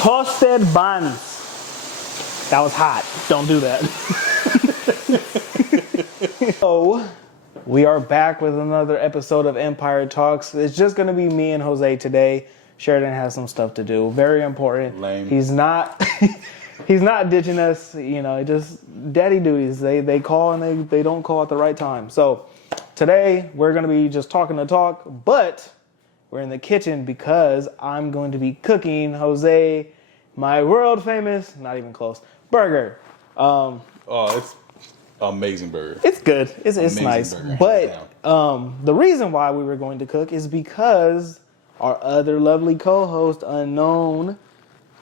Toasted buns. That was hot. Don't do that. So, we are back with another episode of Empire Talks. It's just going to be me and Jose today. Sheridan has some stuff to do. Very important. Lame. He's not he's not ditching us, you know, just daddy duties. They call and they don't call at the right time. So, today we're going to be just talking the talk, but we're in the kitchen because I'm going to be cooking Jose my world famous, not even close, burger. It's amazing burger. It's good. It's nice. Burger, but the reason why we were going to cook is because our other lovely co-host, Unknown,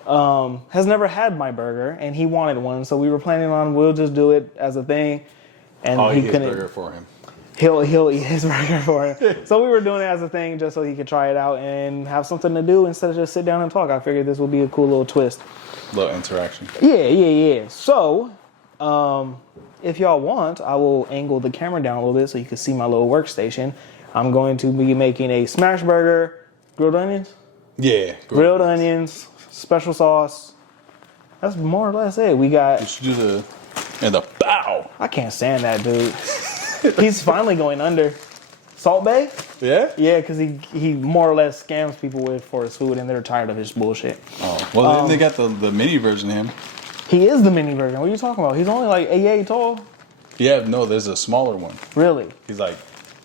has never had my burger, and he wanted one. So we were planning on we'll just do it as a thing. And I'll he eat his couldn't. burger for him. He'll eat his burger for him. So we were doing it as a thing just so he could try it out and have something to do instead of just sit down and talk. I figured this would be a cool little twist. Little interaction. Yeah. So, if y'all want, I will angle the camera down a little bit so you can see my little workstation. I'm going to be making a smash burger, grilled onions? Yeah. Grilled onions, special sauce. That's more or less it. We got... You should do the bow. I can't stand that dude. He's finally going under. Salt Bae? Yeah? Yeah, because he more or less scams people for his food, and they're tired of his bullshit. Oh, well, then they got the mini version of him. He is the mini version. What are you talking about? He's only like 8'8" tall. Yeah, no, there's a smaller one. Really? He's like,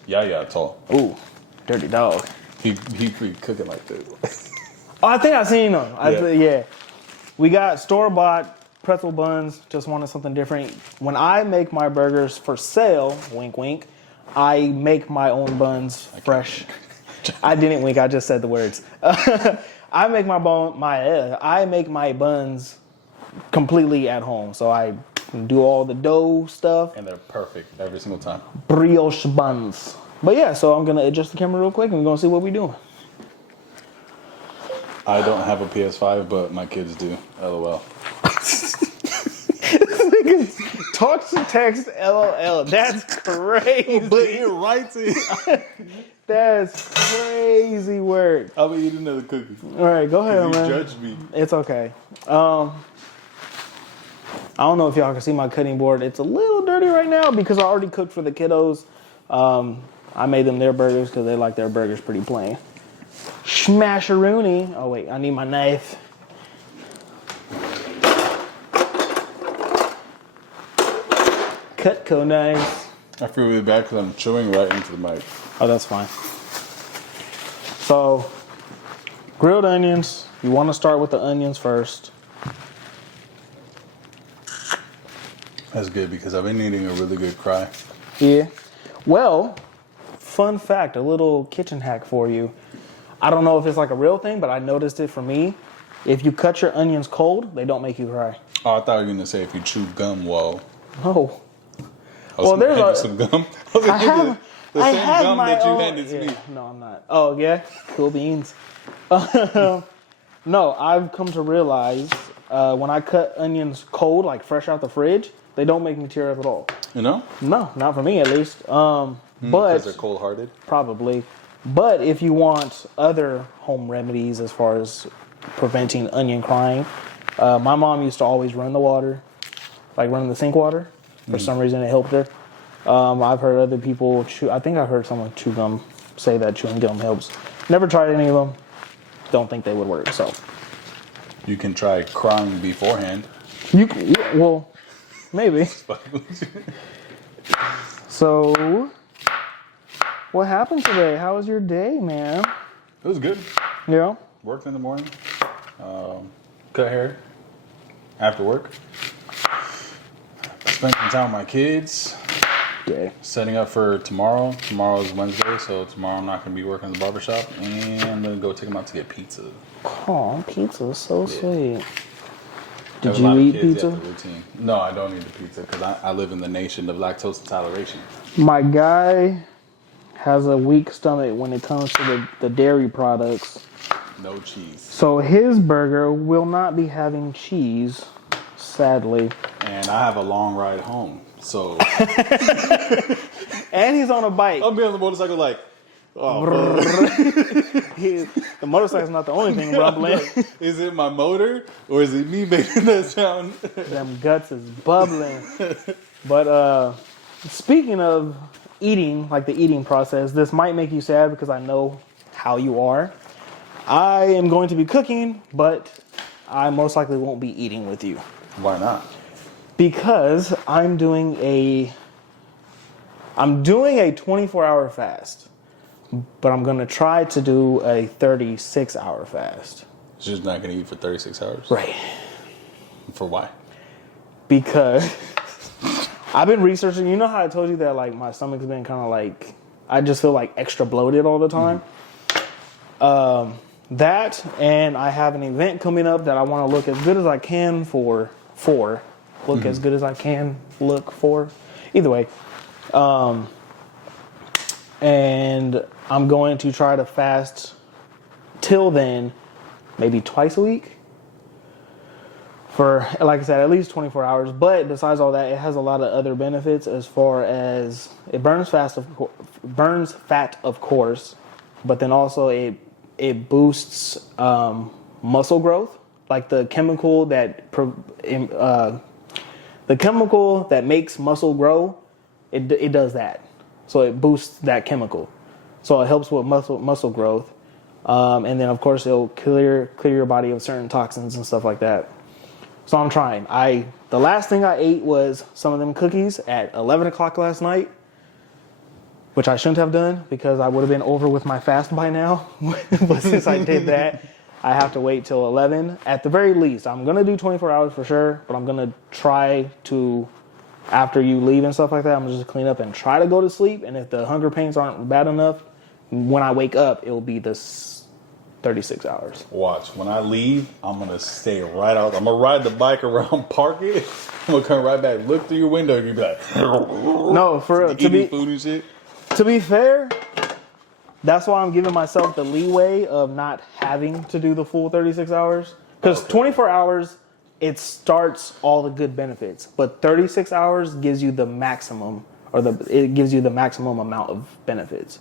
yeah, tall. Ooh, dirty dog. He be cooking like that. Oh, I think I seen him. Yeah. We got store-bought pretzel buns. Just wanted something different. When I make my burgers for sale, wink, wink, I make my own buns fresh. I didn't wink. I just said the words. I make my buns completely at home. So I do all the dough stuff. And they're perfect every single time. Brioche buns. But yeah, so I'm going to adjust the camera real quick and we're going to see what we're doing. I don't have a PS5, but my kids do. LOL. Talk to text LOL. That's crazy. But he writes it. That's crazy work. I'll be eating another cookie. All right, go ahead, man. You judged me. It's okay. I don't know if y'all can see my cutting board. It's a little dirty right now because I already cooked for the kiddos. I made them their burgers because they like their burgers pretty plain. Smasharoonie. Oh, wait. I need my knife. Cutco knives. I feel really bad because I'm chewing right into the mic. Oh, that's fine. So, grilled onions. You want to start with the onions first. That's good because I've been needing a really good cry. Yeah. Well, fun fact, a little kitchen hack for you. I don't know if it's like a real thing, but I noticed it for me. If you cut your onions cold, they don't make you cry. Oh, I thought you were going to say if you chew gum, whoa. No. Well, there's some gum. I have the same gum my that you own, handed to me. No, I'm not. Oh, yeah? Cool beans. No, I've come to realize when I cut onions cold, like fresh out the fridge, they don't make me tear up at all. You know? No, not for me at least. But Because they're cold-hearted? Probably. But if you want other home remedies as far as preventing onion crying, my mom used to always run the water, like running the sink water. For some reason, it helped her. I've heard other people chew. I think I heard someone chew gum say that chewing gum helps. Never tried any of them. Don't think they would work. So You can try crying beforehand. well, maybe. So, what happened today? How was your day, man? It was good. Yeah. Worked in the morning. Cut hair after work. Spent some time with my kids. Okay. Setting up for tomorrow. Tomorrow's Wednesday, so tomorrow I'm not going to be working in the barbershop. And I'm going to go take them out to get pizza. Oh, pizza is so sweet. Did you eat pizza? No, I don't eat the pizza because I live in the nation of lactose intoleration. My guy has a weak stomach when it comes to the dairy products. No cheese. So his burger will not be having cheese, sadly. And I have a long ride home, so... And he's on a bike. I'll be on the motorcycle like, The motorcycle's not the only thing rumbling. Is it my motor or is it me making that sound? Them guts is bubbling. But speaking of eating, like the eating process, this might make you sad because I know how you are. I am going to be cooking, but I most likely won't be eating with you. Why not? Because I'm doing a 24-hour fast, but I'm going to try to do a 36-hour fast. You're just not going to eat for 36 hours? Right. For why? Because I've been researching. You know how I told you that like my stomach's been kind of like, I just feel like extra bloated all the time. That, and I have an event coming up that I want to look as good as I can for. Look as good as I can look for. Either way. And I'm going to try to fast till then, maybe twice a week. For, like I said, at least 24 hours. But besides all that, it has a lot of other benefits as far as it burns fat, of course, but then also it boosts muscle growth. Like the chemical that makes muscle grow, it does that. So it boosts that chemical. So it helps with muscle growth, and then of course it'll clear your body of certain toxins and stuff like that. So I'm trying. The last thing I ate was some of them cookies at 11 o'clock last night, which I shouldn't have done because I would have been over with my fast by now. But since I did that, I have to wait till 11. At the very least, I'm going to do 24 hours for sure, but I'm going to try to, after you leave and stuff like that, I'm just clean up and try to go to sleep. And if the hunger pains aren't bad enough, when I wake up, it'll be this 36 hours. Watch. When I leave, I'm going to stay right out. I'm going to ride the bike around, park it. I'm going to come right back, look through your window, and you'll be like, no, for real. Eating food and shit. To be fair, that's why I'm giving myself the leeway of not having to do the full 36 hours. Because 24 hours, it starts all the good benefits. But 36 hours gives you the maximum, it gives you the maximum amount of benefits.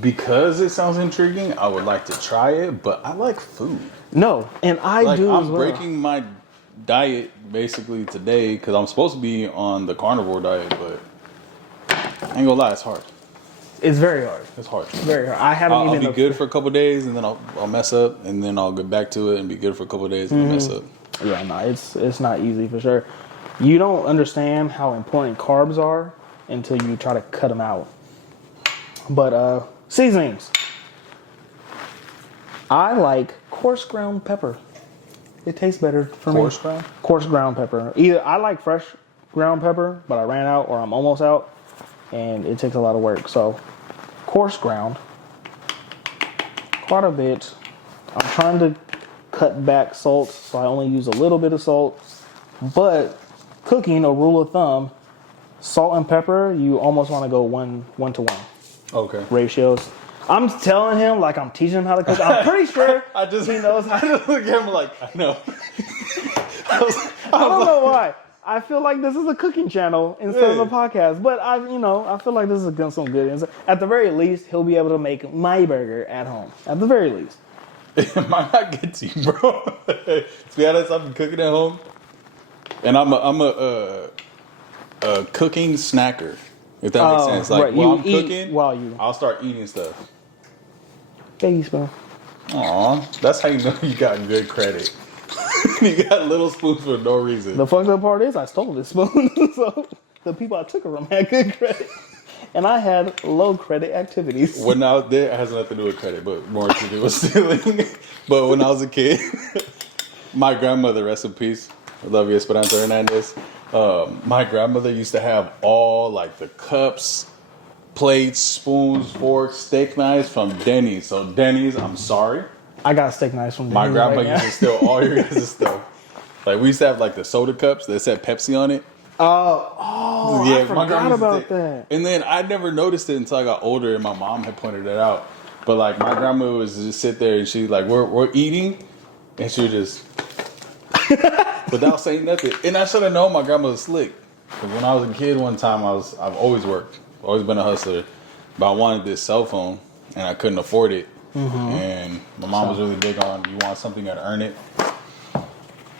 Because it sounds intriguing, I would like to try it, but I like food. No, and I do as I'm well. breaking my diet basically today because I'm supposed to be on the carnivore diet, but I ain't gonna lie, it's hard. It's very hard. It's hard. Very hard. I'll be good for a couple of days, and then I'll mess up, and then I'll get back to it and be good for a couple of days and then mess up. Yeah, no, it's not easy for sure. You don't understand how important carbs are until you try to cut them out. But seasonings. I like coarse ground pepper. It tastes better for me. Coarse ground? Coarse ground pepper. Either I like fresh ground pepper, but I ran out or I'm almost out, and it takes a lot of work. So coarse ground, quite a bit. I'm trying to cut back salt, so I only use a little bit of salt. But cooking, a rule of thumb, salt and pepper, you almost want to go 1-to-1 Okay. ratios. I'm telling him like I'm teaching him how to cook. I'm pretty sure he knows how I just look at him like, I know. I don't know why. I feel like this is a cooking channel instead of a podcast, but I feel like this is some good insight. At the very least, he'll be able to make my burger at home. At the very least. It might not get to you, bro. To be honest, I've been cooking at home, and I'm a cooking snacker. If that makes sense, like right. while You I'm eat cooking, while you I'll start eating stuff. baby spoon. Aw, that's how you know you got good credit. You got little spoons for no reason. The fucked up part is I stole this spoon, so the people I took it from had good credit, and I had low credit activities. When I was there, it has nothing to do with credit, but more to do with stealing. But when I was a kid, my grandmother, rest in peace, I love you, Esperanza Hernandez. My grandmother used to have all like the cups, plates, spoons, forks, steak knives from Denny's. So Denny's, I'm sorry. I got steak knives from My Denny's grandma right used to steal all your guys' stuff. Like we used to have like the soda cups that said Pepsi on it. I forgot about that. And then I never noticed it until I got older and my mom had pointed it out. But like my grandma was just sit there and she like we're eating and she would just without saying nothing. And I should have known my grandma was slick. Because when I was a kid one time I've always worked. Always been a hustler. But I wanted this cell phone. and I couldn't afford it. And my mom was really big on, you want something, you gotta earn it.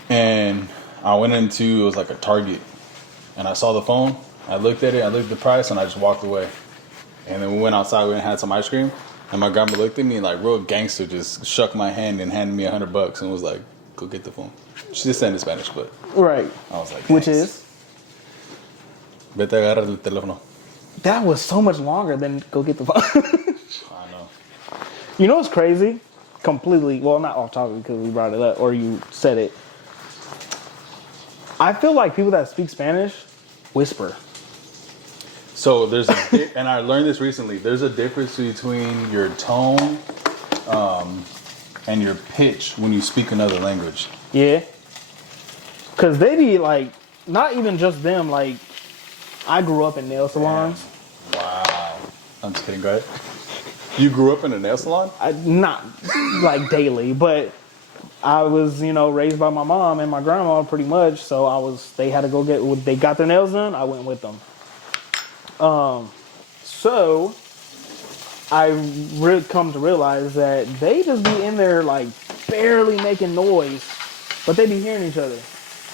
And I went into, it was like a Target, and I saw the phone. I looked at it, I looked at the price, and I just walked away. And then we went outside, we went and had some ice cream. And my grandma looked at me like real gangster, just shook my hand and handed me $100 and was like, "Go get the phone." She just said in Spanish, but Right. I was like, Which "Thanks." is? Vete a agarrar el teléfono. That was so much longer than go get the phone. I know. You know what's crazy? Completely, well, not off topic because we brought it up or you said it. I feel like people that speak Spanish whisper. So there's and I learned this recently. There's a difference between your tone and your pitch when you speak another language. Yeah. Because they be like, not even just them, like, I grew up in nail salons. Wow. I'm just kidding. Go ahead. You grew up in a nail salon? Not like daily, but I was, raised by my mom and my grandma pretty much. So they had to go they got their nails done. I went with them. So I really come to realize that they just be in there like barely making noise, but they be hearing each other,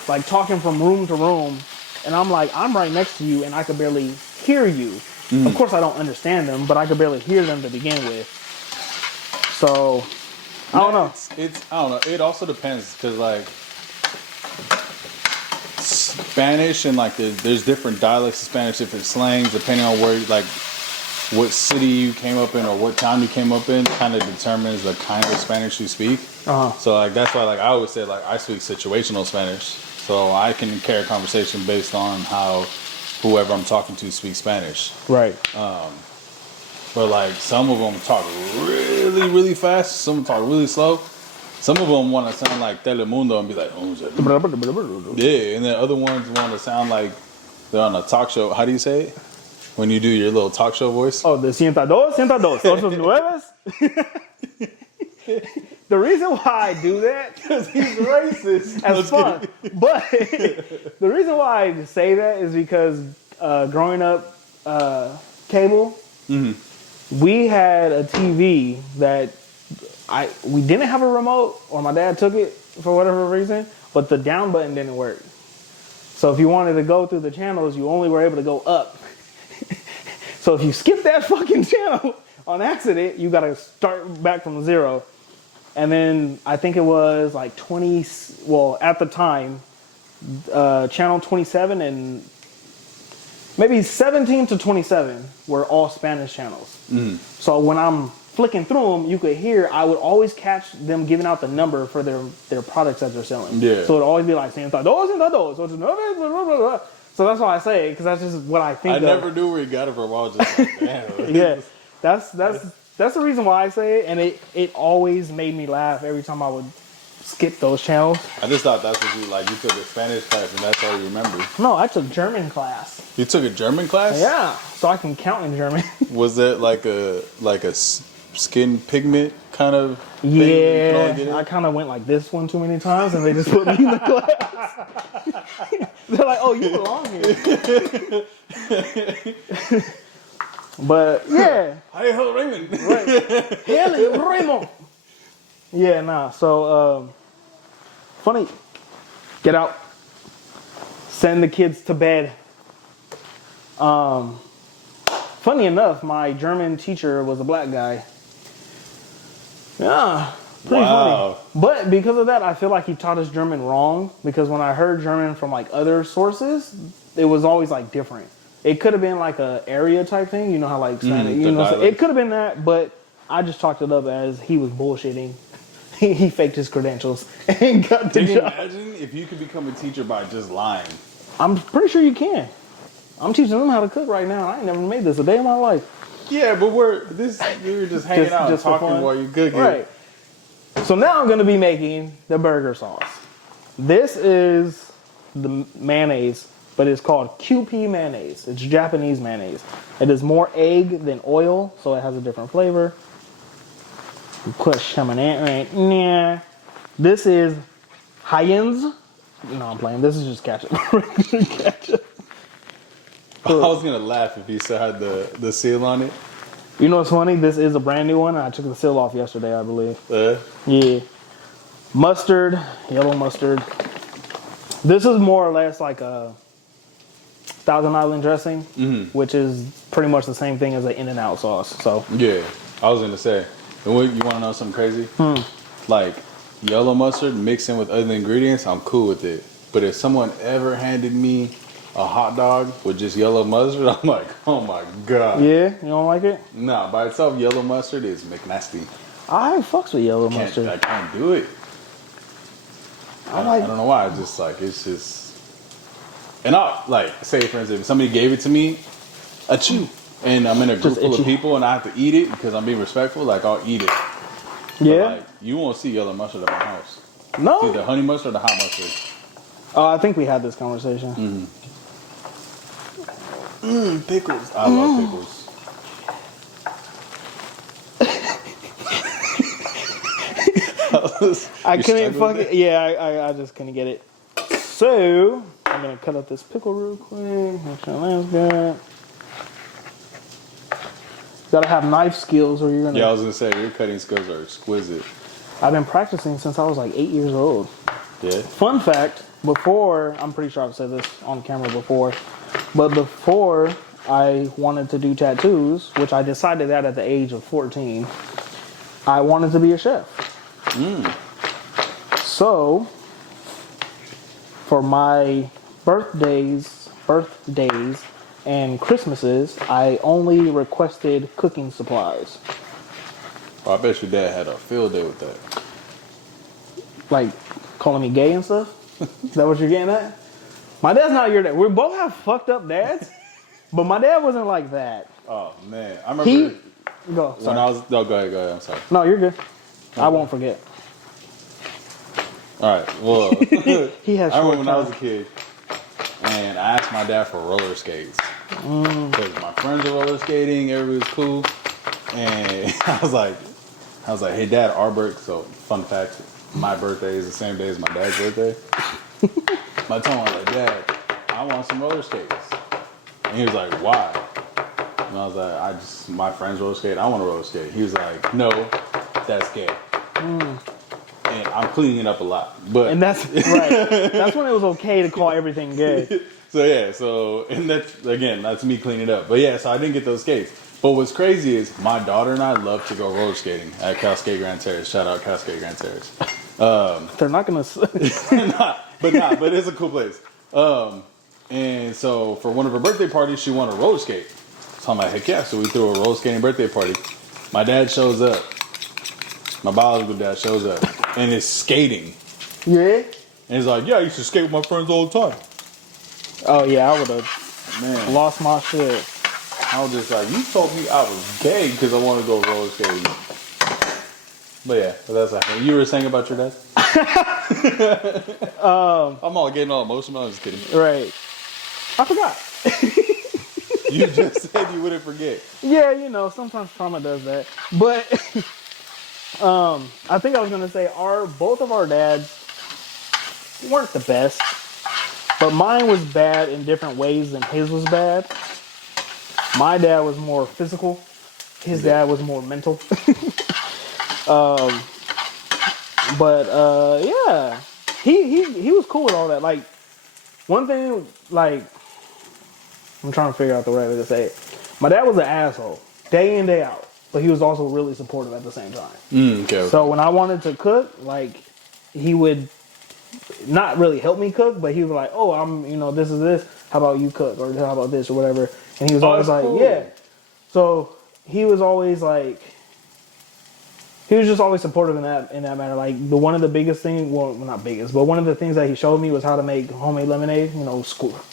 like talking from room to room. And I'm like, I'm right next to you and I could barely hear you. Of course I don't understand them, but I could barely hear them to begin with. So I don't know. I don't know. It also depends because like Spanish and like there's different dialects of Spanish, different slangs depending on where like what city you came up in or what town you came up in kind of determines the kind of Spanish you speak. So like that's why like I always say like I speak situational Spanish, so I can carry a conversation based on how whoever I'm talking to speaks Spanish. Right. But like some of them talk really, really fast. Some talk really slow. Some of them want to sound like Telemundo and be like, oh, yeah. And then other ones want to sound like they're on a talk show. How do you say it? When you do your little talk show voice? Oh, the 102, 102, The reason why I do that, Because he's racist. as fun, but the reason why I say that is because growing up, cable, we had a TV that we didn't have a remote, or my dad took it for whatever reason, but the down button didn't work. So if you wanted to go through the channels, you only were able to go up. So if you skip that fucking channel on accident, you gotta start back from zero. And then I think it was like at the time, channel 27 and maybe 17 to 27 were all Spanish channels. So when I'm flicking through them, you could hear, I would always catch them giving out the number for their products that they're selling. Yeah. So it'd always be like, 102. So that's why I say it, because that's just what I think I of. never knew where he got it from. I was just like, damn. Yeah, that's the reason why I say it, and it always made me laugh every time I would skip those channels. I just thought that's what you like. You took a Spanish class and that's all you remember. No, I took German class. You took a German class? Yeah, so I can count in German. Was that like a skin pigment kind of thing? You could only get Yeah, in? I kind of went like this one too many times, and they just put me in the class. They're like, "Oh, you belong here." But yeah, Hey, hello, Raymond. right. Hell, Raymond. Yeah, nah. So funny. Get out. Send the kids to bed. Funny enough, my German teacher was a black guy. Yeah, pretty Wow. funny. But because of that, I feel like he taught us German wrong. Because when I heard German from like other sources, it was always like different. It could have been like a area type thing. You know how like Spanish, you know, so it could have been that. But I just chalked it up as he was bullshitting. He faked his credentials and got the Can you job. imagine if you could become a teacher by just lying? I'm pretty sure you can. I'm teaching them how to cook right now. I ain't never made this a day in my life. Yeah, but we were just hanging out and for talking fun. while you cooking. Right. So now I'm going to be making the burger sauce. This is the mayonnaise, but it's called QP mayonnaise. It's Japanese mayonnaise. It is more egg than oil, so it has a different flavor. You put some in it right there. This is Heinz. No, I'm playing. This is just ketchup. Regular ketchup. I was gonna laugh if you still had the seal on it. You know what's funny? This is a brand new one. I took the seal off yesterday, I believe. Yeah. Mustard, yellow mustard. This is more or less like a Thousand Island dressing, which is pretty much the same thing as an In-N-Out sauce. So Yeah, I was gonna say. And you want to know something crazy? Like yellow mustard mixed in with other ingredients, I'm cool with it. But if someone ever handed me a hot dog with just yellow mustard, I'm like, oh my god. yeah, you don't like it? Nah, by itself, yellow mustard is McNasty. I fucks with yellow mustard. I can't do it. I don't know why. It's just like it's just. And I'll like say for instance, if somebody gave it to me, I chew, and I'm in a group full of people, and I have to eat it because I'm being respectful. Like I'll eat it. Yeah. But, like, you won't see yellow mustard at my house. No. It's either honey mustard or the hot mustard. Oh, I think we had this conversation. Pickles. I love pickles. I You couldn't struggle with fucking. Yeah, I just couldn't get it. So I'm gonna cut up this pickle real quick. Make sure that's good. Gotta have knife skills, or you're gonna. Yeah, I was gonna say your cutting skills are exquisite. I've been practicing since I was like 8 years old. Yeah. Fun fact: before, I'm pretty sure I've said this on camera before, but before I wanted to do tattoos, which I decided that at the age of 14, I wanted to be a chef. So, for my birthdays, and Christmases, I only requested cooking supplies. Oh, I bet your dad had a field day with that. Like, calling me gay and stuff? Is that what you're getting at? My dad's not your dad. We both have fucked up dads, but my dad wasn't like that. Oh man, I remember Go. when Sorry. I was. No, go ahead. I'm sorry. No, you're good. I won't forget. All right. Well, He has I remember short when I was a time. kid, and I asked my dad for roller skates because my friends were roller skating. Everybody was cool, and I was like, hey, Dad, our birthday. So, fun fact, my birthday is the same day as my dad's birthday. I told him, I was like, Dad, I want some roller skates, and he was like, why? And I was like, my friends roller skate. I want to roller skate. He was like, no, that's gay. And I'm cleaning it up a lot, but And that's right. That's when it was okay to call everything gay. and that's me cleaning it up. But yeah, so I didn't get those skates. But what's crazy is my daughter and I love to go roller skating at Cascade Grand Terrace. Shout out Cascade Grand Terrace. They're not gonna. But it's a cool place. And so for one of her birthday parties, she wanted a roller skate. So I'm like, heck yeah. So we threw a roller skating birthday party. My dad shows up. My biological dad shows up and is skating. Yeah. And he's like, yeah, I used to skate with my friends all the time. Oh yeah, I would have lost my shit. I was just like, you told me I was gay because I want to go roller skating. But yeah, that's like, you were saying about your dad? I'm all getting all emotional. I'm just kidding. Right. I forgot. You just said you wouldn't forget. Yeah, sometimes trauma does that. But I think I was gonna say both of our dads weren't the best, but mine was bad in different ways than his was bad. My dad was more physical. His dad was more mental. Yeah, he was cool with all that. Like one thing, like I'm trying to figure out the right way to say it. My dad was an asshole, day in, day out. But he was also really supportive at the same time. Okay. So when I wanted to cook, like, he would not really help me cook, but he was like, oh, this is this. How about you cook? Or how about this or whatever. And he was always like, cool. yeah. So he was always like, he was just always supportive in that matter. Like one of the biggest things, well, not biggest, but one of the things that he showed me was how to make homemade lemonade,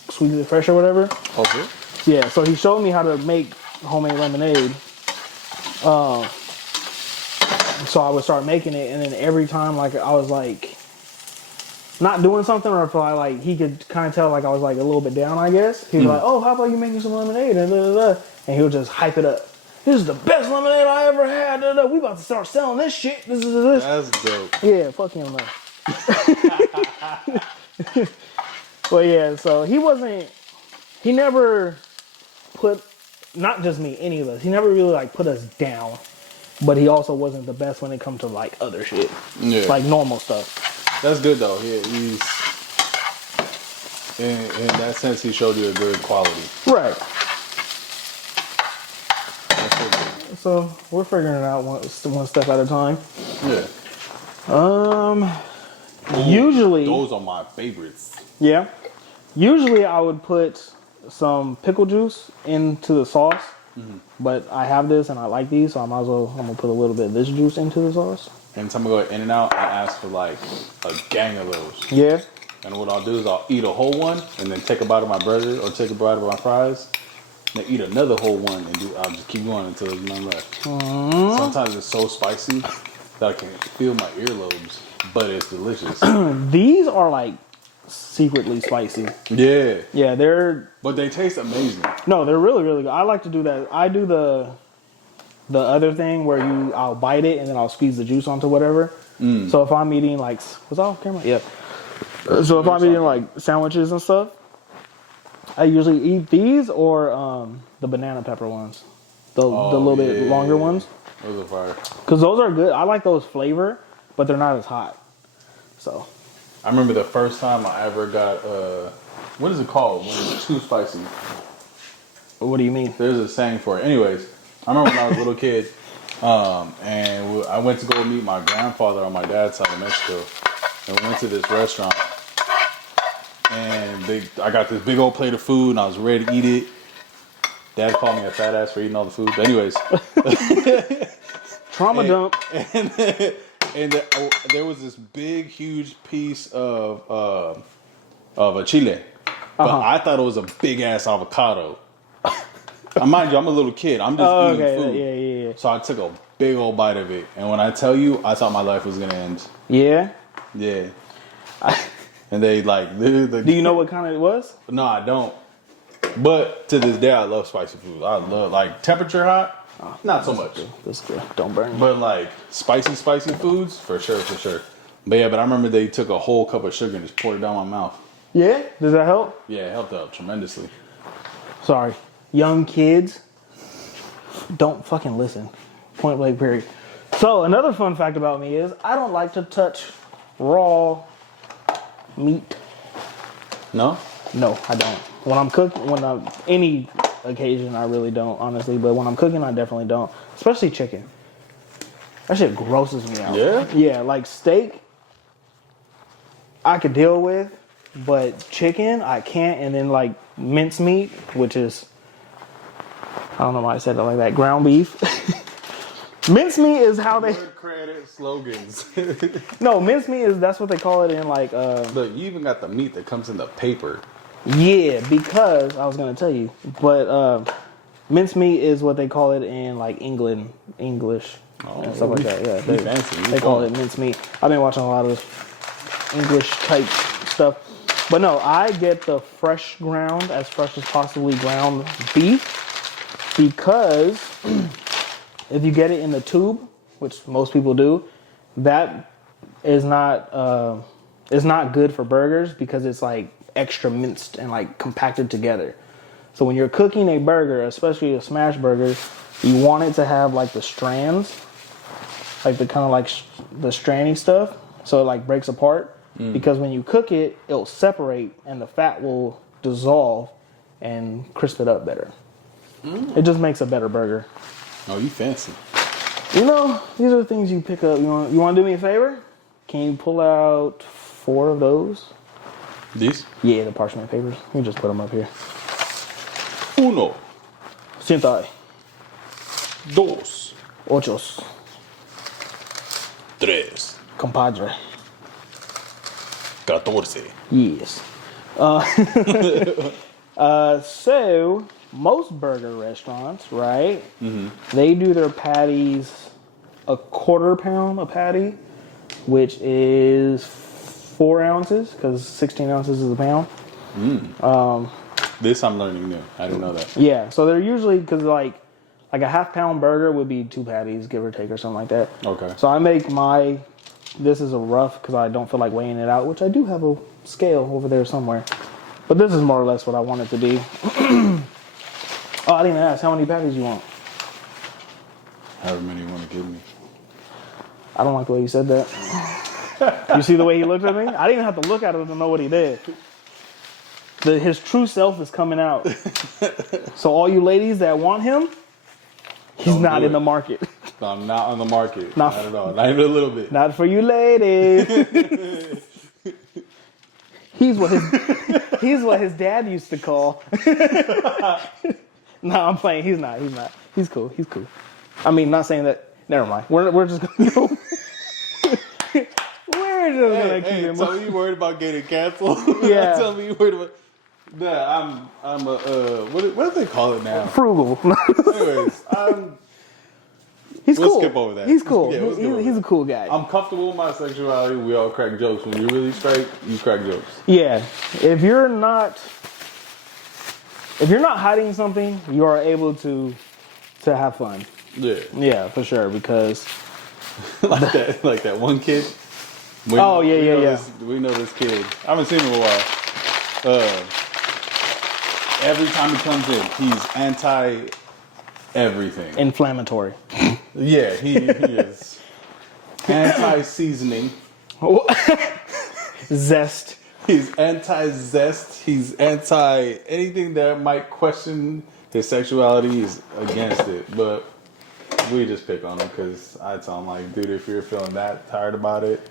sweetly fresh or whatever. Okay. Yeah, so he showed me how to make homemade lemonade. So I would start making it, and then every time, like, I was like not doing something, or if he could kind of tell, like, I was like a little bit down, I guess. He'd be like, "Oh, how about you making some lemonade?" And he would just hype it up. This is the best lemonade I ever had. We about to start selling this shit. This. That's dope. Yeah, fuck him though. But yeah, so he never put not just me, any of us. He never really like put us down, but he also wasn't the best when it comes to like other shit, Yeah. like normal stuff. That's good though. He's in that sense, he showed you a good quality. Right. That's so good. So we're figuring it out one step at a time. Yeah. Usually, Those are my favorites. yeah. Usually I would put some pickle juice into the sauce, but I have this and I like these, so I'm gonna put a little bit of this juice into the sauce. Anytime I go to In-N-Out, I ask for like a gang of those. Yeah. And what I'll do is I'll eat a whole one and then take a bite of my burger or take a bite of my fries. Then eat another whole one and I'll just keep going until there's none left. Sometimes it's so spicy that I can feel my earlobes, but it's delicious. These are like secretly spicy. Yeah. Yeah, But they taste amazing. no, they're really, really good. I like to do that. I do the other thing where I'll bite it and then I'll squeeze the juice onto whatever. So if I'm eating like, was that off camera? Yeah. So if I'm eating like sandwiches and stuff, I usually eat these or the banana pepper ones, the little bit longer ones, Those are fire. because those are good. I like those flavor, but they're not as hot. So I remember the first time I ever got what is it called when it's too spicy? what do you mean? There's a saying for it. Anyways, I remember when I was a little kid, and I went to go meet my grandfather on my dad's side of Mexico, and we went to this restaurant, and I got this big old plate of food, and I was ready to eat it. Dad called me a fat ass for eating all the food. But anyways, Trauma dump. and there was this big, huge piece of a chile, but I thought it was a big ass avocado. Mind you, I'm a little kid. I'm just eating food. Yeah. So I took a big old bite of it, and when I tell you, I thought my life was gonna end. Yeah. Yeah. And they like, do you know what kind it was? No, I don't. But to this day, I love spicy food. I love like temperature hot, not so much. That's good. Don't burn. But like spicy foods, for sure. But yeah, but I remember they took a whole cup of sugar and just poured it down my mouth. Yeah. Does that help? Yeah, it helped out tremendously. Sorry. Young kids, don't fucking listen. Point blank period. So another fun fact about me is I don't like to touch raw meat. No? No, I don't. When I'm cooking, any occasion, I really don't, honestly. But when I'm cooking, I definitely don't. Especially chicken. That shit grosses me out. Yeah? Yeah, like steak, I could deal with, but chicken, I can't. And then like mincemeat, which is, I don't know why I said it like that, ground beef. Mincemeat is how they. Word credit slogans. No, mincemeat is, that's what they call it in like. Look, you even got the meat that comes in the paper. Yeah, because I was gonna tell you, but mincemeat is what they call it in like English, and stuff like that. Yeah, they call it mincemeat. I've been watching a lot of English type stuff, but no, I get the fresh as possibly ground beef, because if you get it in the tube, which most people do, that is not good for burgers because it's like extra minced and like compacted together. So when you're cooking a burger, especially a smash burger, you want it to have like the strands, like the kind of like the strandy stuff, so it like breaks apart. Because when you cook it, it'll separate and the fat will dissolve and crisp it up better. It just makes a better burger. Oh, you fancy. You know, these are the things you pick up. You want to do me a favor? Can you pull out 4 of those? These? Yeah, the parchment papers. You just put them up here. Uno. Sienta. Dos. Ochos. Tres. Compadre. 14. Yes. So, most burger restaurants, right? They do their patties a quarter pound a patty, which is 4 ounces, because 16 ounces is a pound. This I'm learning new. I didn't know that. Yeah, so they're usually, because like a half-pound burger would be 2 patties, give or take, or something like that. Okay. So I make this is a rough, because I don't feel like weighing it out, which I do have a scale over there somewhere. But this is more or less what I want it to be. Oh, I didn't even ask how many patties you want. However many you want to give me. I don't like the way you said that. You see the way he looked at me? I didn't even have to look at him to know what he did. His true self is coming out. So all you ladies that want him, he's Don't not do in it. the market. No, I'm not on the market. Not- Not at all. Not even a little bit. Not for you ladies. He's what his dad used to call. No, I'm playing. He's not. He's cool. I mean, not saying that. Never mind. We're just gonna go. We're just gonna keep it tell me you worried about getting canceled. Yeah. Tell me you worried about. Nah, I'm a what do they call it now? frugal. Anyways, He's We'll cool. skip over that. He's cool. Yeah, we'll skip over He's a that. cool guy. I'm comfortable with my sexuality. We all crack jokes. When you're really straight, you crack jokes. Yeah. If you're not hiding something, you are able to have fun. Yeah, Yeah, for sure. Because like that one kid. We yeah. We know this kid. I haven't seen him in a while. Every time he comes in, he's anti everything. inflammatory. Yeah, he is anti seasoning. Zest. He's anti zest. He's anti anything that might question his sexuality. He's against it. But we just pick on him because I tell him, like, dude, if you're feeling that tired about it,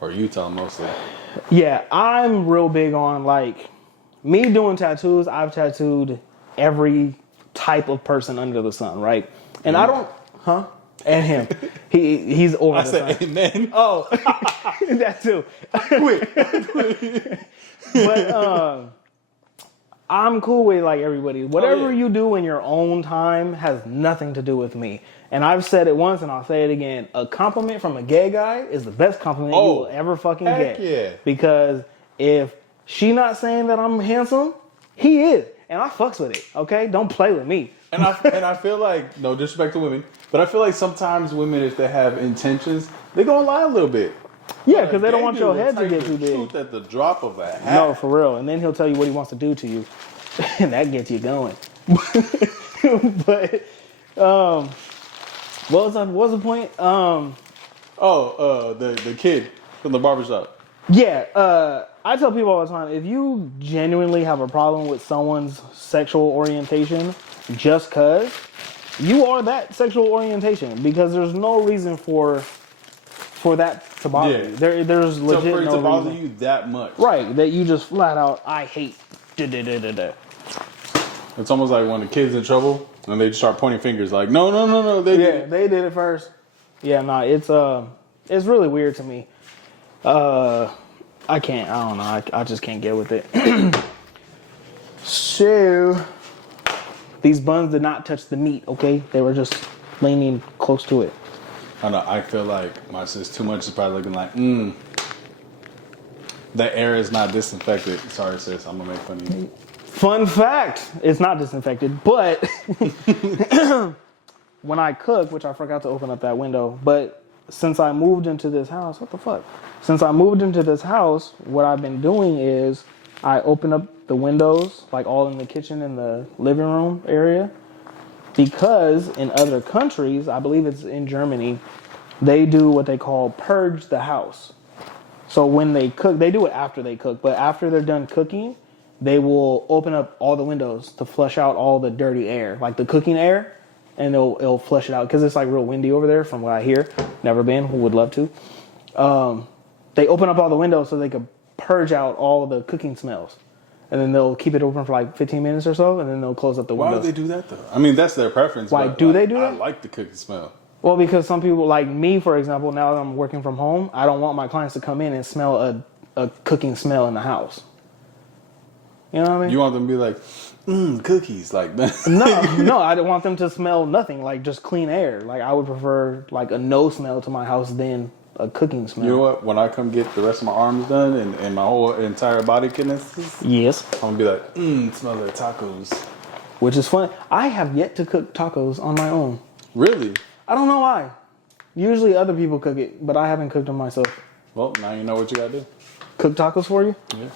or you tell him mostly. Yeah, I'm real big on like me doing tattoos. I've tattooed every type of person under the sun, right? And I don't, and him. He's over I the said, sun. amen. Oh, that too. But I'm cool with like everybody. Whatever you do in your own time has nothing to do with me. And I've said it once and I'll say it again. A compliment from a gay guy is the best compliment you will ever fucking heck get. yeah. Because if she not saying that I'm handsome, he is. And I fucks with it. Okay? Don't play with me. And I feel like, no disrespect to women, but I feel like sometimes women, if they have intentions, they gonna lie a little bit. Yeah, because they don't Gay want dude your will head to tell you get too the big. truth at the drop of a hat. No, for real. And then he'll tell you what he wants to do to you. And that gets you going. But what was the point? The kid from the barbershop. Yeah, I tell people all the time, if you genuinely have a problem with someone's sexual orientation just cause, you are that sexual orientation because there's no reason for that to bother Yeah. you. There's So legit for it no to bother reason. you that much. Right, that you just flat out, I hate da-da-da-da-da. It's almost like when the kid's in trouble and they just start pointing fingers like, no, they Yeah, did it. they did it first. Yeah, no, it's really weird to me. I don't know. I just can't get with it. So, these buns did not touch the meat, okay? They were just leaning close to it. I know, I feel like my sis too much is probably looking like, the air is not disinfected. Sorry, sis, I'm gonna make fun of you. Fun fact, it's not disinfected, but when I cook, which I forgot to open up that window, but since I moved into this house, what the fuck? Since I moved into this house, what I've been doing is I open up the windows, like all in the kitchen and the living room area, because in other countries, I believe it's in Germany, they do what they call purge the house. So when they cook, they do it after they cook, but after they're done cooking, they will open up all the windows to flush out all the dirty air, like the cooking air, and it'll flush it out because it's like real windy over there from what I hear. Never been, would love to. They open up all the windows so they could purge out all the cooking smells. And then they'll keep it open for like 15 minutes or so, and then they'll close up the Why windows. would they do that though? I mean, that's their preference. Why but, do like, they do I that? like the cooking smell. Well, because some people, like me, for example, now that I'm working from home, I don't want my clients to come in and smell a cooking smell in the house. You know what I mean? You want them to be like, cookies, like that. No, I don't want them to smell nothing, like just clean air. Like I would prefer like a no smell to my house than a cooking smell. You know what? When I come get the rest of my arms done and my whole entire body kinesis, Yes. I'm gonna be like, smell like tacos. Which is fun. I have yet to cook tacos on my own. Really? I don't know why. Usually other people cook it, but I haven't cooked them myself. Well, now you know what you gotta do. Cook tacos for you? Yeah.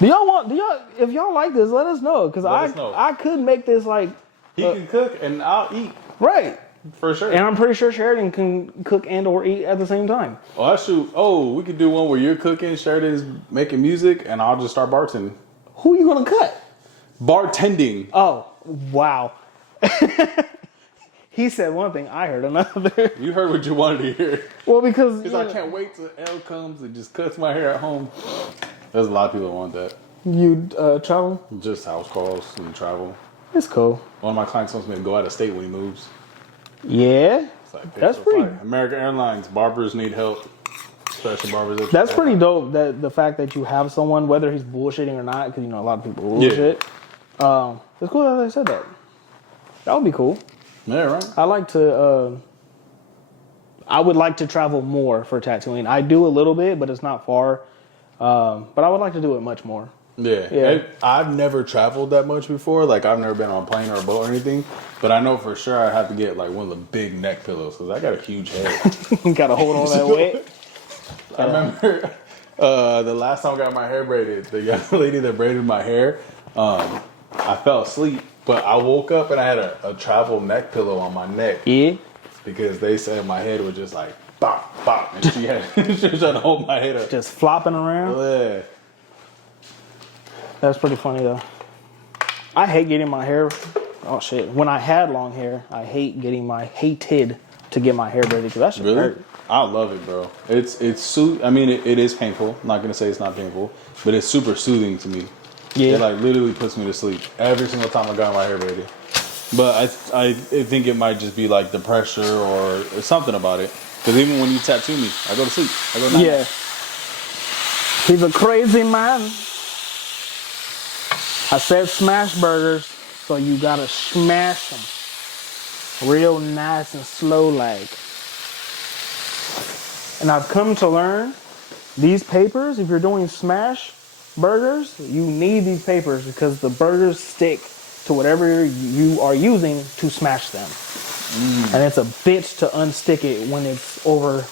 If y'all like this, let us know. Because Let us know. I could make this like He can cook and I'll eat Right. for sure. And I'm pretty sure Sheridan can cook and or eat at the same time. Oh, that's true. Oh, we could do one where you're cooking, Sheridan's making music, and I'll just start bartending. Who are you gonna cut? Bartending. Oh, wow. He said one thing, I heard another. You heard what you wanted to hear. Well, because Because I can't wait till L comes and just cuts my hair at home. There's a lot of people that want that. you travel, Just house calls and travel. it's cool. One of my clients wants me to go out of state when he moves. Yeah, It's like, That's so pretty- fire. American Airlines, barbers need help. Special barbers. that's pretty dope. That the fact that you have someone, whether he's bullshitting or not, because you know a lot of people bullshit. It's cool that they said that. That would be cool. Yeah, right. I like to. I would like to travel more for tattooing. I do a little bit, but it's not far. But I would like to do it much more. Yeah. Yeah. I've never traveled that much before. Like, I've never been on a plane or a boat or anything. But I know for sure I have to get, like, one of the big neck pillows because I got a huge head. Gotta hold all that weight. I remember the last time I got my hair braided, the young lady that braided my hair, I fell asleep. But I woke up and I had a travel neck pillow on my neck. Yeah. Because they said my head was just like, bop, bop. And she was trying to hold my head up. Just flopping around. Yeah. That's pretty funny though. I hate getting my hair. Oh shit! When I had long hair, I hated to get my hair braided because that shit Really? hurt. I love it, bro. I mean, it is painful. I'm not going to say it's not painful. But it's super soothing to me. Yeah. It like literally puts me to sleep every single time I got my hair braided. But I think it might just be like the pressure or something about it. Because even when you tattoo me, I go to sleep. I go night. Yeah. He's a crazy man. I said smash burgers, so you gotta smash them real nice and slow like. And I've come to learn these papers, if you're doing smash burgers, you need these papers because the burgers stick to whatever you are using to smash them. And it's a bitch to unstick it when it's over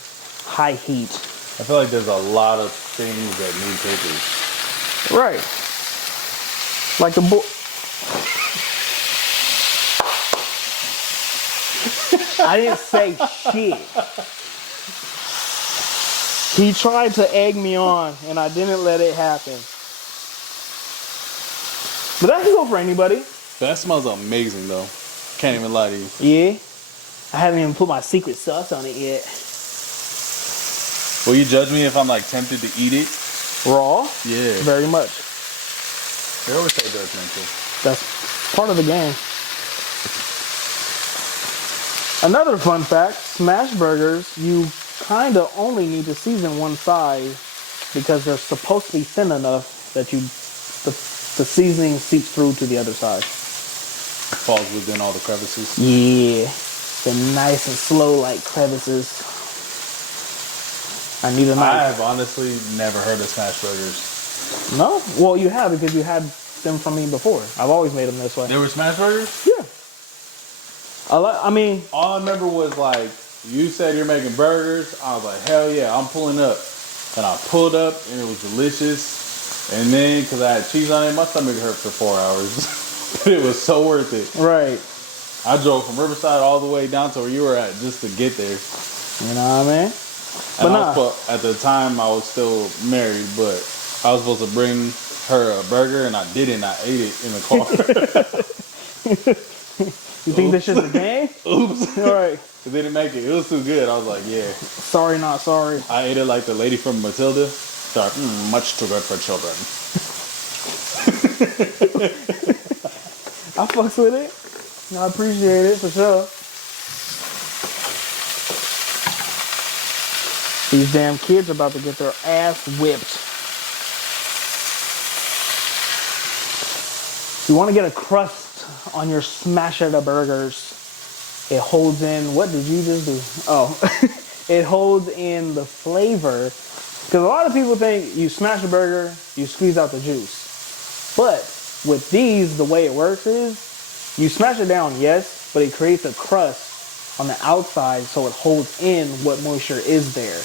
high heat. I feel like there's a lot of things that need papers. Right. Like the I didn't say shit. He tried to egg me on, and I didn't let it happen. But that can go for anybody. That smells amazing, though. Can't even lie to you. Yeah. I haven't even put my secret sauce on it yet. Will you judge me if I'm like tempted to eat it? Raw? Yeah. Very much. They always say judgmental. That's part of the game. Another fun fact, smash burgers, you kind of only need to season one side because they're supposed to be thin enough that the seasoning seeps through to the other side. Falls within all the crevices. Yeah, they're nice and slow like crevices. I need a I knife. have honestly never heard of smash burgers. No? Well, you have because you had them from me before. I've always made them this way. They were smash burgers? Yeah. I mean, All I remember was like, you said you're making burgers. I was like, hell yeah, I'm pulling up. And I pulled up and it was delicious. And then, because I had cheese on it, my stomach hurt for 4 hours. But it was so worth it. right. I drove from Riverside all the way down to where you were at just to get there. You know what I mean? But And nah. at the time, I was still married, but I was supposed to bring her a burger, and I didn't. I ate it in the car. You think this shit's a game? Oops. All right. It didn't make it. It was too good. I was like, yeah. Sorry, not sorry. I ate it like the lady from Matilda. Thought, much too good for children. I fucks with it. I appreciate it for sure. These damn kids are about to get their ass whipped. You want to get a crust on your smash it burgers. It holds in, what did you just do? Oh, it holds in the flavor. Because a lot of people think you smash a burger, you squeeze out the juice. But with these, the way it works is you smash it down, yes, but it creates a crust on the outside so it holds in what moisture is there.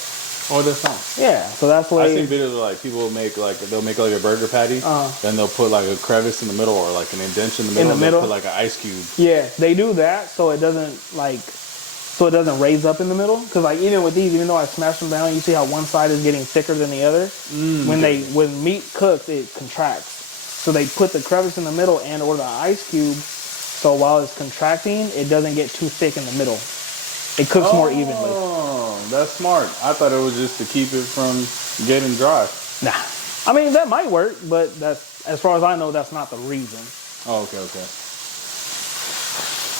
Oh, that's nice. Yeah, so that's I've why. seen videos of like people make like they'll make like a burger patty, then they'll put like a crevice in the middle or like an indentation in the middle. the and they'll middle? put like an ice cube. Yeah, they do that so it doesn't like so it doesn't raise up in the middle. Because like even with these, even though I smash them down, you see how one side is getting thicker than the other. When meat cooks, it contracts. So they put the crevice in the middle and or the ice cube. So while it's contracting, it doesn't get too thick in the middle. It cooks more evenly. Oh, that's smart. I thought it was just to keep it from getting dry. Nah, I mean that might work, but that's as far as I know, that's not the reason. Oh, okay.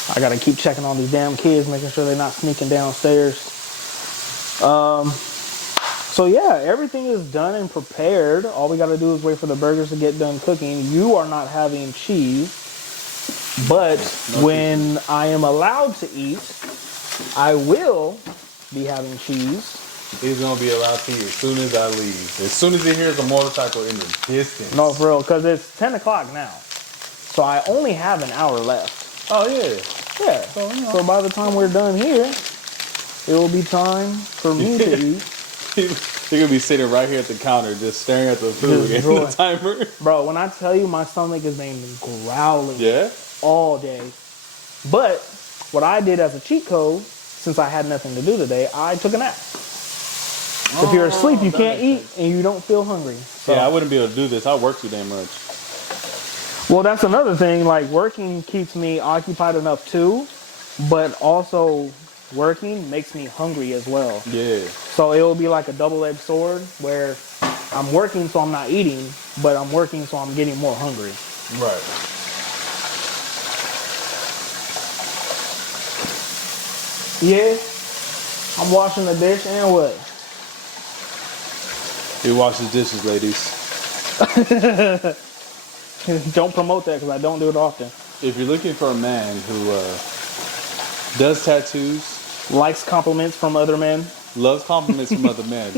I gotta keep checking on these damn kids, making sure they're not sneaking downstairs. So yeah, everything is done and prepared. All we gotta do is wait for the burgers to get done cooking. You are not having cheese, but when I am allowed to eat, I will be having cheese. He's gonna be allowed to eat as soon as I leave. As soon as he hears a motorcycle in the distance. No, for real, because it's 10 o'clock now. So I only have an hour left. Oh yeah. Yeah. So by the time we're done here, it will be time for me to eat. He's gonna be sitting right here at the counter, just staring at the food Just and the timer. Bro, when I tell you my stomach is been growling Yeah. all day. But what I did as a cheat code, since I had nothing to do today, I took a nap. If you're asleep, you can't eat and you don't feel hungry. So, Yeah, I wouldn't be able to do this. I work too damn much. well, that's another thing. Like working keeps me occupied enough too, but also working makes me hungry as well. Yeah. So it will be like a double-edged sword where I'm working so I'm not eating, but I'm working so I'm getting more hungry. Right. Yeah, I'm washing the dish and what? He washes dishes, ladies. Don't promote that because I don't do it often. If you're looking for a man who does tattoos, Likes compliments from other men. loves compliments from other men,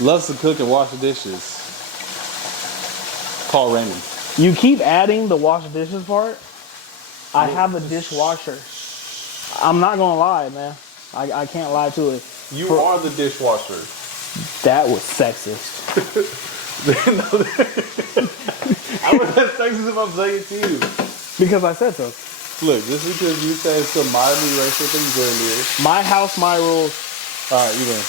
loves to cook and wash the dishes, call Raymond. You keep adding the wash dishes part. I have a dishwasher. I'm not gonna lie, man. I can't lie to it. You are the dishwasher. That was sexist. I would have sexist if I'm saying it to you. Because I said so. Look, just because you said some mildly racial things earlier. My house, my rules. All right, you win.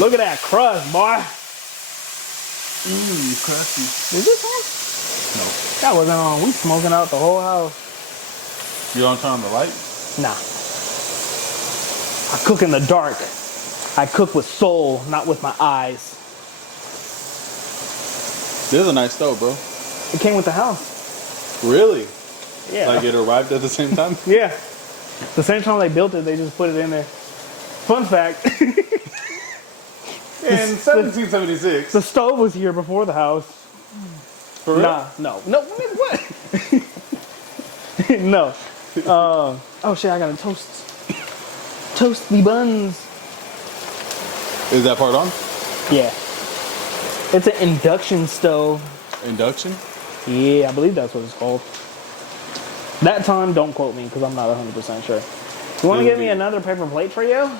Look at that crust, boy. Crusty. Is this on? No. That wasn't on. We smoking out the whole house. You don't turn on the light? Nah. I cook in the dark. I cook with soul, not with my eyes. This is a nice stove, bro. It came with the house. Really? Yeah. Like it arrived at the same time? Yeah. The same time they built it, they just put it in there. Fun fact. In 1776. The stove was here before the house. For real? Nah, no. No, what? No. Oh shit, I gotta toast the buns. Is that part on? Yeah. It's an induction stove. Induction? Yeah, I believe that's what it's called. That time, don't quote me because I'm not 100% sure. You want to give me another paper plate for you?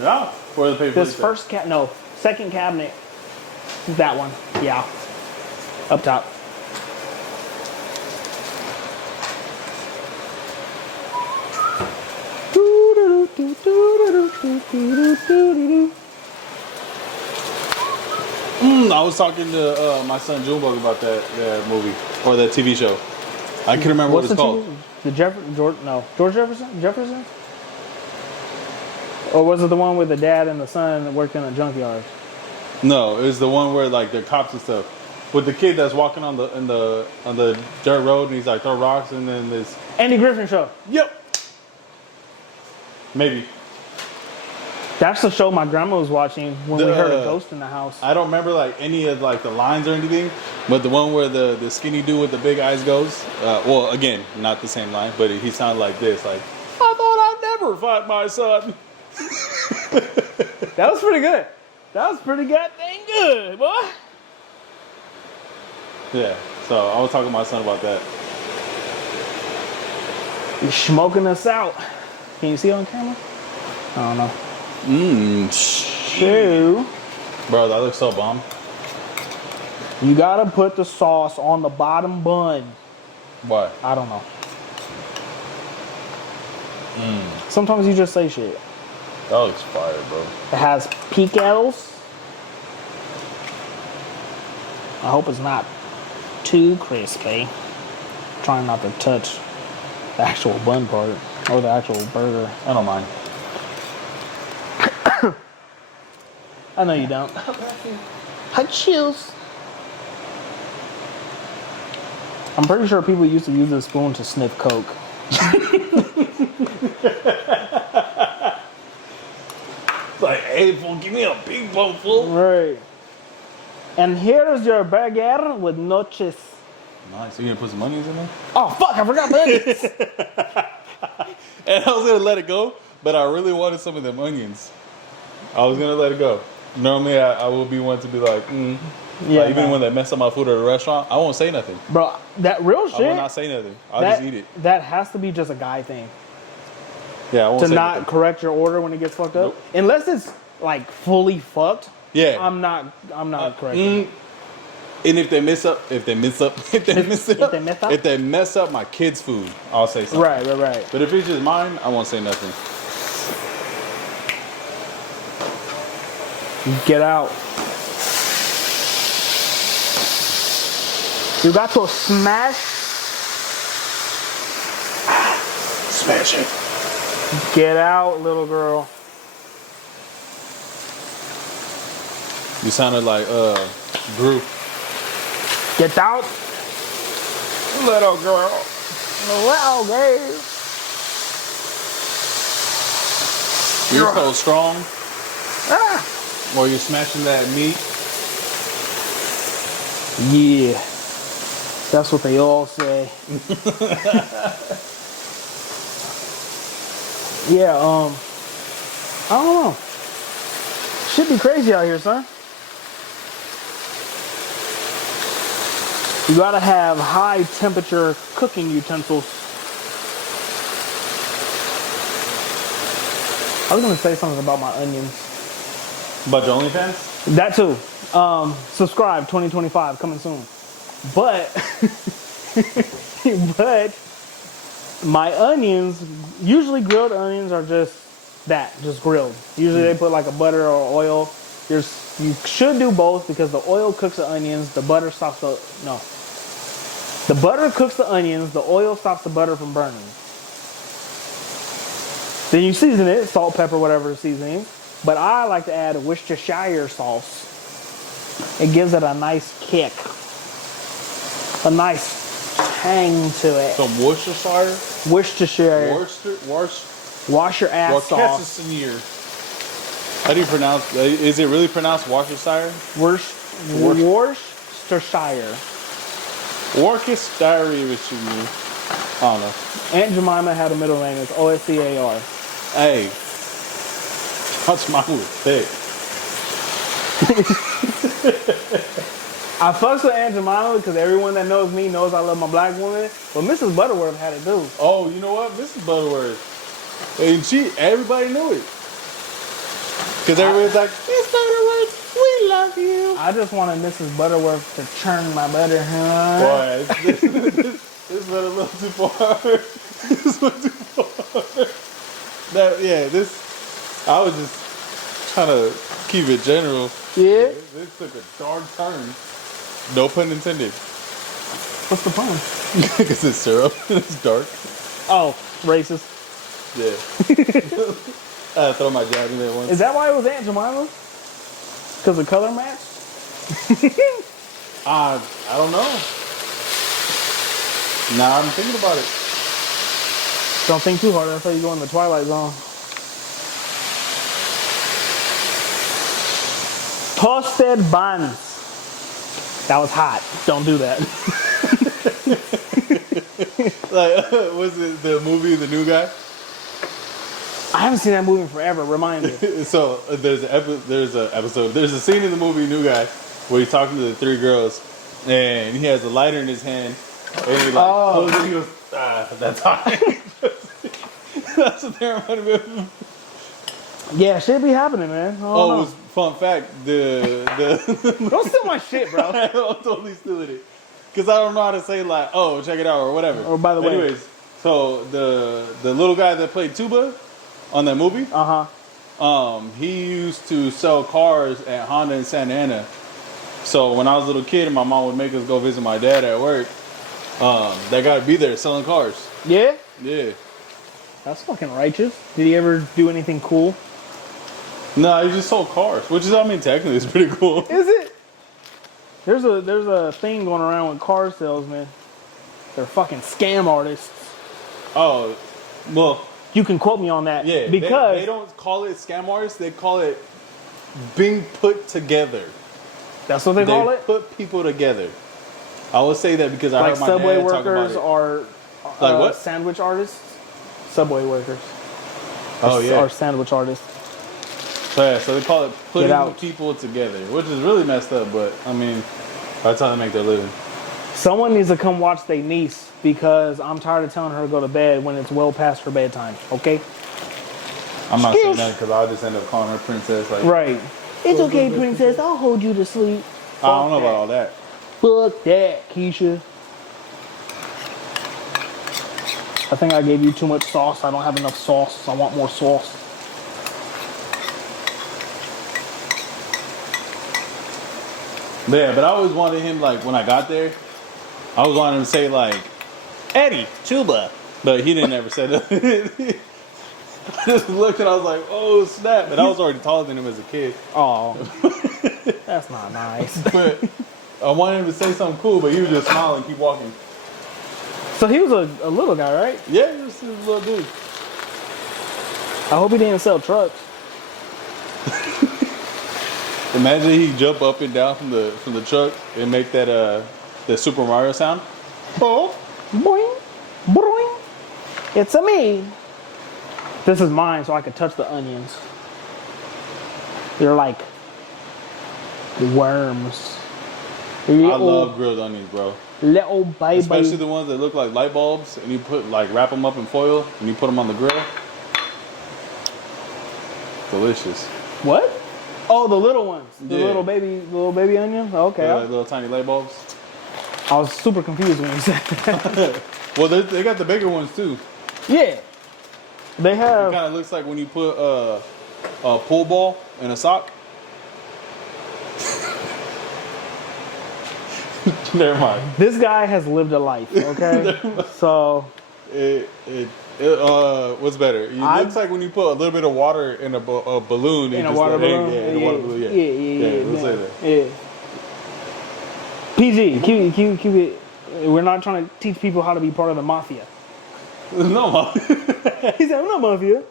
Yeah. Where the paper This first second cabinet. That one. Yeah. Up top. I was talking to my son Junebug about that movie or that TV show. I can't remember what it's called. George Jefferson? Jefferson? Or was it the one with the dad and the son that worked in a junkyard? No, it was the one where like the cops and stuff. With the kid that's walking on the dirt road and he's like throw rocks and then this. Andy Griffin Show. Yep. Maybe. That's the show my grandma was watching when we heard a ghost in the house. I don't remember like any of like the lines or anything, but the one where the skinny dude with the big eyes goes. Well, again, not the same line, but he sounded like this: like, "I thought I'd never fight my son." That was pretty good. That was pretty goddamn good, boy. Yeah. So I was talking to my son about that. You're smoking us out. Can you see on camera? I don't know. Two, Bro, that looks so bomb. you gotta put the sauce on the bottom bun. Why? I don't know. Sometimes you just say shit. That looks fire, bro. It has pickles. I hope it's not too crispy. Trying not to touch the actual bun part or the actual burger. I don't mind. I know you don't. Cheers. I'm pretty sure people used to use this spoon to sniff coke. Like, hey, fool, give me a big bowl, fool. Right. And here's your burger with noches. Nice. So you gonna put some onions in there? Oh fuck! I forgot the onions. And I was gonna let it go, but I really wanted some of them onions. I was gonna let it go. Normally, I will be one to be like, Yeah, like, even man. when they mess up my food at a restaurant, I won't say nothing. Bro, that real I will shit. not say nothing. I'll that, just eat it. That has to be just a guy thing. Yeah, I won't To say not nothing. correct your order when it gets fucked up. Nope. Unless it's like fully fucked. Yeah. I'm not correcting it. And if they mess up, if they mess up my kids' food, I'll say something. Right. But if it's just mine, I won't say nothing. Get out. You got to smash. Smash it. Get out, little girl. You sounded like Gru. Get out. Little girl. Little girl. You're so strong. Ah. While you're smashing that meat. Yeah. That's what they all say. Yeah, I don't know. Should be crazy out here, son. You gotta have high temperature cooking utensils. I was gonna say something about my onions. But your OnlyFans? That too. Subscribe 2025 coming soon. But but my onions, usually grilled onions are just grilled. Usually they put like a butter or oil. You should do both because the oil cooks the onions, the butter stops the butter cooks the onions, the oil stops the butter from burning. Then you season it, salt, pepper, whatever seasoning. But I like to add Worcestershire sauce. It gives it a nice kick. A nice tang to it. Some Worcestershire? Worcestershire. Worcester? Wash your ass off. Worcestershire. How do you pronounce? Is it really pronounced Worcestershire? Worcestershire. Worcestershire. I don't know. Aunt Jemima had a middle name. It's Oscar. Hey, what's my with thick? I fucks with Aunt Jemima because everyone that knows me knows I love my black woman. But Mrs. Butterworth had it too. Oh, you know what? Mrs. Butterworth. And everybody knew it. Because everybody's like, Miss Butterworth, we love you. I just wanted Mrs. Butterworth to churn my butter, huh? Boy, this went a little too far. This went too far. I was just trying to keep it general. Yeah? This took a dark turn. No pun intended. What's the pun? Because it's syrup and it's dark. Oh, racist. Yeah. I throw my jab in there once. Is that why it was Aunt Jemima? Because of color match? I don't know. Now I'm thinking about it. Don't think too hard. That's how you go in the Twilight Zone. Toasted buns. That was hot. Don't do that. Like, was it the movie The New Guy? I haven't seen that movie in forever. Remind me. So there's a scene in the movie New Guy where he's talking to the three girls, and he has a lighter in his hand, and he pulls it, and he goes, that's hot. That's what they reminded me of. Yeah, shit be happening, man. I don't Oh, know. it was fun fact. The Don't steal my shit, bro. I'm totally stealing it because I don't know how to say like, oh, check it out or whatever. Oh, by the way. Anyways, so the little guy that played tuba on that movie, he used to sell cars at Honda in Santa Ana. So when I was a little kid and my mom would make us go visit my dad at work, that guy would be there selling cars. Yeah? Yeah. That's fucking righteous. Did he ever do anything cool? No, he just sold cars, which is, I mean, technically it's pretty cool. Is it? There's a thing going around with car salesmen. They're fucking scam artists. Oh, well, You can quote me on that. yeah. Because they don't call it scam artists, they call it being put together. that's what they call it. Put people together. I will say that because I Like heard my subway dad talk about workers it. are Like what? sandwich artists. Subway workers Oh yeah. are sandwich artists. So, yeah, so they call it putting out. people together, which is really messed up. But I mean, that's how they make their living. Someone needs to come watch their niece because I'm tired of telling her to go to bed when it's well past her bedtime. Okay? I'm not Excuse- saying that because I'll just end up calling her princess. Like, Right. It's okay, princess. I'll hold you to sleep. I don't know about all that. Fuck that, Keisha. I think I gave you too much sauce. I don't have enough sauce. I want more sauce. Yeah, but I always wanted him, like, when I got there, I always wanted him to say, like, Eddie, tuba. But he didn't ever say that. I just looked and I was like, oh, snap. But I was already taller than him as a kid. Oh, that's not nice. But I wanted him to say something cool, but he would just smile and keep walking. So he was a little guy, right? Yeah, he was a little dude. I hope he didn't sell trucks. Imagine he jump up and down from the truck and make that the Super Mario sound. Oh, boing, boing. It's a me. This is mine, so I can touch the onions. They're like worms. I Little, love grilled onions, bro. little baby. Especially the ones that look like light bulbs, and you wrap them up in foil, and you put them on the grill. Delicious. What? Oh, the little ones. The Yeah. little baby onions. Okay. They're like little tiny light bulbs. I was super confused when you said that. Well, they got the bigger ones too. Yeah. They It have. kind of looks like when you put a pool ball in a sock. Never mind. This guy has lived a life. Okay. So What's better? It looks like when you put a little bit of water in a balloon. in it a just water like, balloon. Yeah, in a water balloon. Yeah. Yeah. Let's say that. Yeah. PG. Keep it. We're not trying to teach people how to be part of the mafia. No, He said, I'm not mafia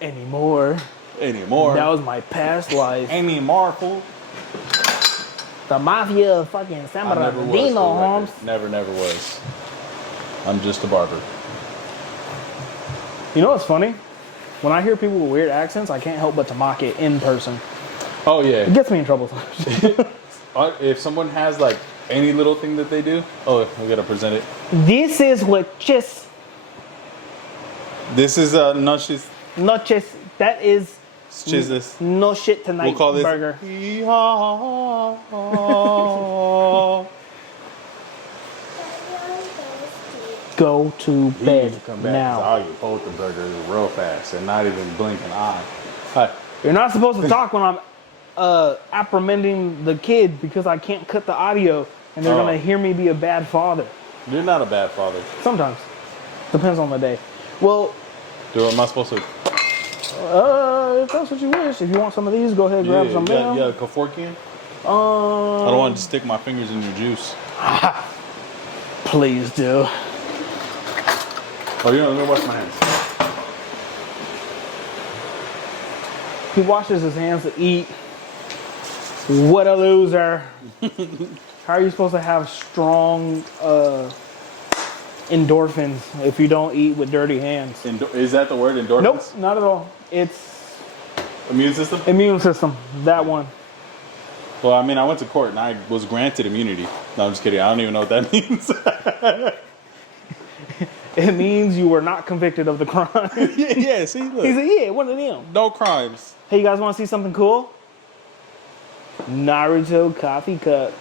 anymore. anymore. That was my past life. anymore, fool. The mafia of fucking San I never was. Bernardino, for the Holmes. record. Never was. I'm just a barber. You know what's funny? When I hear people with weird accents, I can't help but to mock it in person. Oh yeah. It gets me in trouble. If someone has like any little thing that they do, oh, we gotta present it. This is what just This is noches noches. That is chisles. no shit tonight We'll call this burger. Go to bed Come back. now. I'll eat both the burgers real fast and not even blink an eye. Hi. You're not supposed to talk when I'm apprehending the kid because I can't cut the audio and they're Oh. gonna hear me be a bad father. You're not a bad father. Sometimes. Depends on the day. Well, Dude, am I supposed to? if that's what you wish. If you want some of these, go ahead, grab some now. Yeah, Kevorkian. I don't want to stick my fingers in your juice. Please do. Oh, you know, let me wash my hands. He washes his hands to eat. What a loser. How are you supposed to have strong endorphins if you don't eat with dirty hands? Is that the word, endorphins? Nope, not at all. It's Immune system? immune system, that one. Well, I mean, I went to court and I was granted immunity. No, I'm just kidding. I don't even know what that means. It means you were not convicted of the crime. Yeah, see, look. He said, yeah, one of them. No crimes. Hey, you guys want to see something cool? Naruto coffee cup.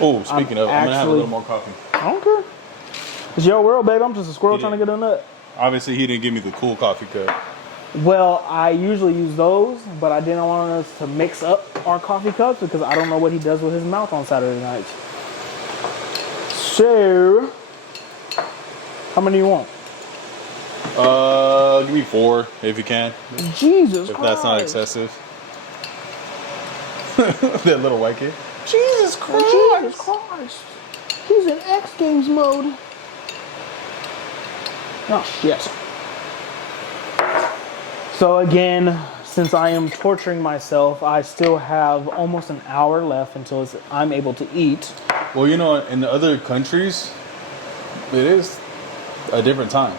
Oh, speaking of, I'm going to have a actually- little more coffee. I don't care. It's your world, baby. I'm just a squirrel He trying to did. get a nut. Obviously, he didn't give me the cool coffee cup. Well, I usually use those, but I didn't want us to mix up our coffee cups because I don't know what he does with his mouth on Saturday nights. So, how many do you want? Give me 4 if you can. Jesus If Christ. that's not excessive. That little white kid. Jesus Christ. He's in X Games mode. Oh, shit. So again, since I am torturing myself, I still have almost an hour left until I'm able to eat. Well, you know, in the other countries, it is a different time.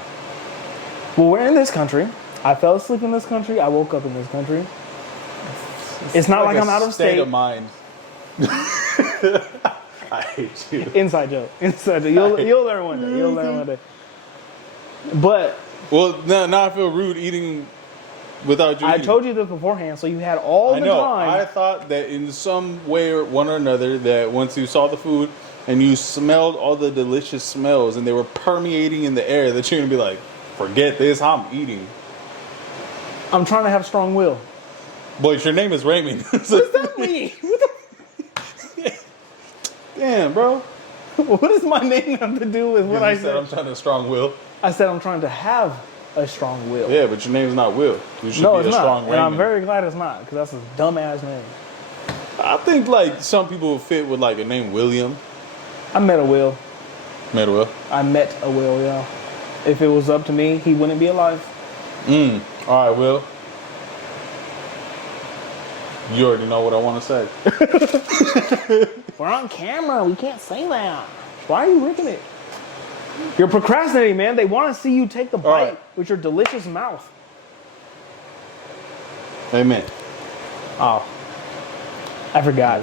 Well, we're in this country. I fell asleep in this country. I woke up in this country. It's not like I'm out of state. of mind. I hate you. Inside joke. Inside joke. You'll learn one day. You'll learn one day. But Well, now I feel rude eating without you. I eating. told you this beforehand, so you had all I the know. time. I thought that in some way or one or another, that once you saw the food and you smelled all the delicious smells and they were permeating in the air, that you're gonna be like, "Forget this, I'm eating." I'm trying to have strong will. But your name is Raymond. What does that mean? Damn, bro. What does my name have to do with what I You said said? I'm trying to strong will. I said I'm trying to have a strong will. Yeah, but your name's not Will. You should No, be it's a not. strong And Raymond. I'm very glad it's not, because that's a dumbass name. I think like some people fit with like a name William. I met a Will. Met Will. I met a Will, yeah. If it was up to me, he wouldn't be alive. All right, Will. You already know what I want to say. We're on camera. We can't say that. Why are you ripping it? You're procrastinating, man. They want to see you take the bite right. with your delicious mouth. Amen. Oh, I forgot.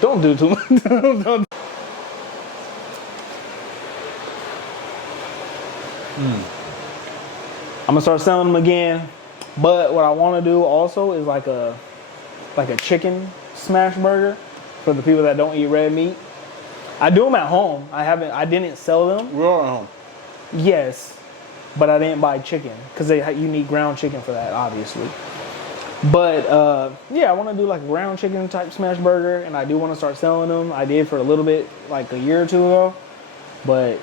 Don't do too much. Don't. I'm gonna start selling them again, but what I want to do also is like a chicken smash burger for the people that don't eat red meat. I do them at home. I didn't sell them. We're all at home. Yes, but I didn't buy chicken because you need ground chicken for that, obviously. But yeah, I want to do like a ground chicken type smash burger, and I do want to start selling them. I did for a little bit, like a year or two ago, but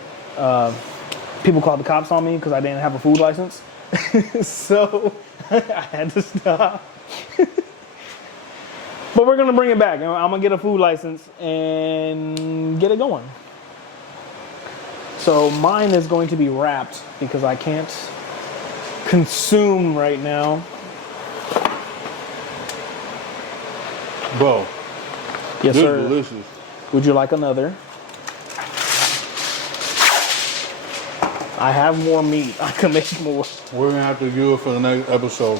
people called the cops on me because I didn't have a food license, so I had to stop. But we're gonna bring it back. I'm gonna get a food license and get it going. So mine is going to be wrapped because I can't consume right now. Bro, Yes, this sir. is delicious. Would you like another? I have more meat. I can make more. We're going to have to do it for the next episode.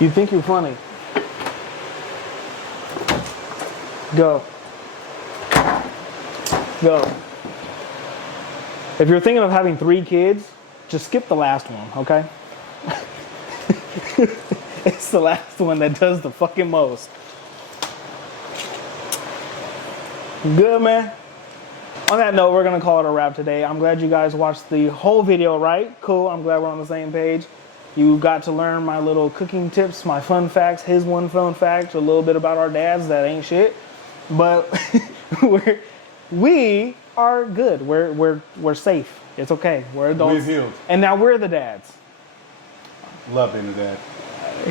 You think you're funny? Go. Go. If you're thinking of having 3 kids, just skip the last one, okay? It's the last one that does the fucking most. Good, man. On that note, we're gonna call it a wrap today. I'm glad you guys watched the whole video, right? Cool, I'm glad we're on the same page. You got to learn my little cooking tips, my fun facts, his one fun fact, a little bit about our dads that ain't shit. But we are good. We're safe. It's okay. We're adults. We've healed. And now we're the dads. Love being a dad.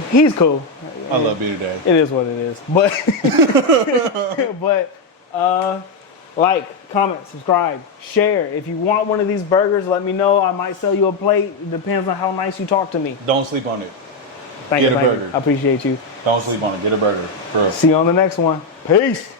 He's cool. I love being a dad. It is what it is. But like, comment, subscribe, share. If you want one of these burgers, let me know. I might sell you a plate. It depends on how nice you talk to me. Don't sleep on it. Thank Get you, a thank you. burger. I appreciate you. Don't sleep on it. Get a burger. For real. See you on the next one. Peace.